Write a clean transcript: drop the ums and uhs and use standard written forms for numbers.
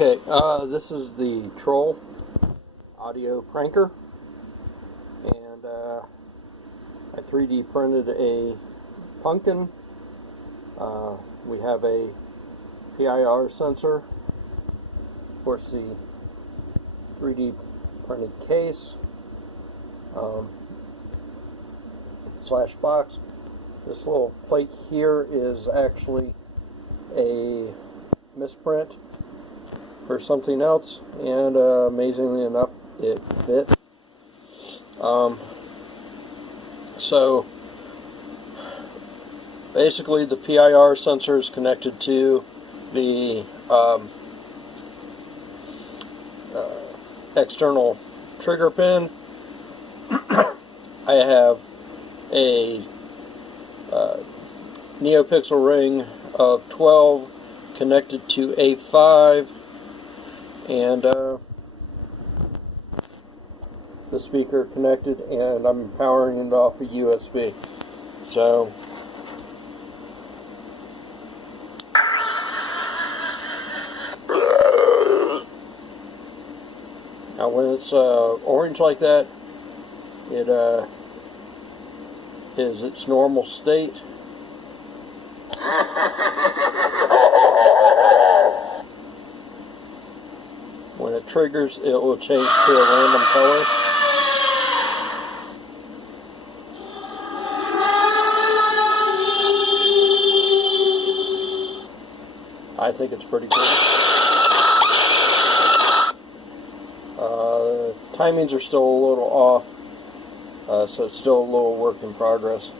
Okay, this is the Troll audio pranker, and I 3D printed a pumpkin. We have a PIR sensor, of course the 3D printed case, slash box. This little plate here is actually a misprint for something else, and amazingly enough it fit. So basically the PIR sensor is connected to the external trigger pin. I have a neopixel ring of 12 connected to A5, and the speaker connected, and I'm powering it off a USB. So now when it's orange like that, it is its normal state. When it triggers, it will change to a random color. I think it's pretty cool. Timings are still a little off, so it's still a little work in progress.